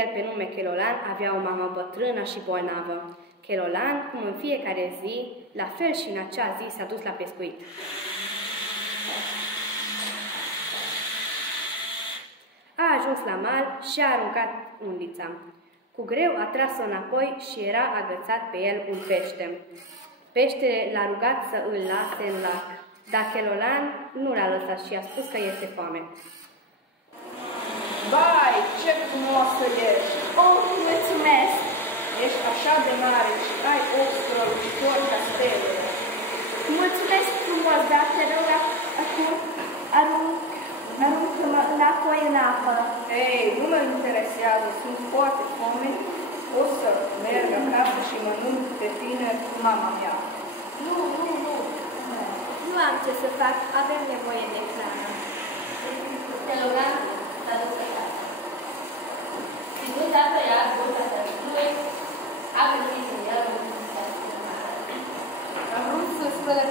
el pe nume Kelolan avea o mamă bătrână și bolnavă. Kelolan, cum în fiecare zi, la fel și în acea zi, s-a dus la pescuit. A ajuns la mal și a aruncat undița. Cu greu a tras-o înapoi și era agățat pe el un pește. Peștele l-a rugat să îl lase în lac, dar Kelolan nu l-a lăsat și a spus că este foame. Vai, ce frumoasă ești! Oh, mulțumesc! Ești așa de mare și ai ochi strălucitori ca stelele. Mulțumesc frumos, dar te rog acum aruncă-mă înapoi în apă. Ei, nu mă interesează, sunt foarte foame. O să merg acasă și mănânc pe tine cu mama mea. Nu. Nu am ce să fac, avem nevoie de hrană. Kelolan s-a dus acasă. Ținând apă ea, burta tălcului, a găsit în el un Am vrut să spele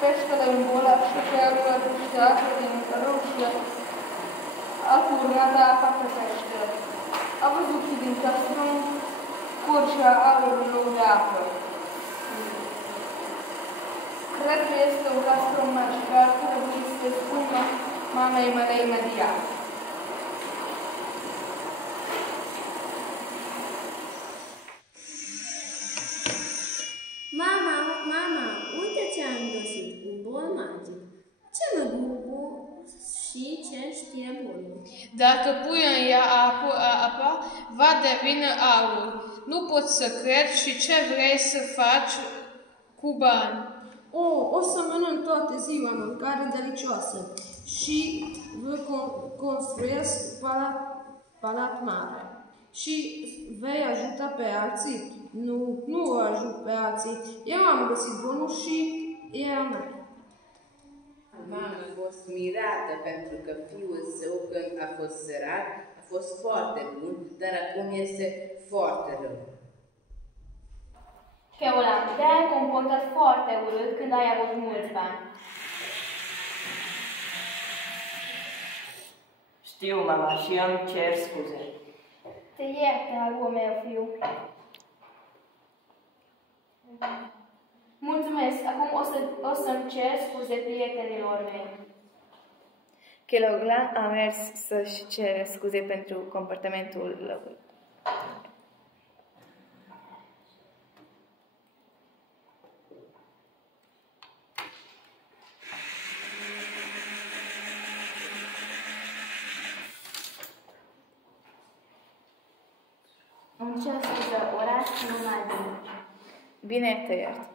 peștele în bola și că el răduște apă din râu și a turnat apa pe peștele. A văzut și din castrum curgea aur în loc de apă. Cred că este un castrum magic, ar trebui să spună mamei mele imediat. Mama, uite ce am găsit, un bol magic. Ce mă bucur și ce știe bolul. Dacă pui în ea apa, va deveni aur. Nu poți să crezi și ce vrei să faci cu bani. O să mănânc toată ziua mâncare delicioasă și vă construiesc palat mare. Și vei ajuta pe alții. Nu ajut pe alții. Eu am găsit bunul și e al meu. Mama a fost mirată pentru că fiul său, când a fost sărac, a fost foarte bun, dar acum este foarte rău. Kelolan, te-ai comportat foarte urât când ai avut mulți bani. Știu, mama, și eu îmi cer scuze. Te iert, dragul meu fiu. Mulțumesc, acum o să-mi cer scuze prietenilor mei. Kelolan a mers să-și cere scuze pentru comportamentul lăurit. Îmi cer scuze, Oraș, nu mai bine. Bine te iert.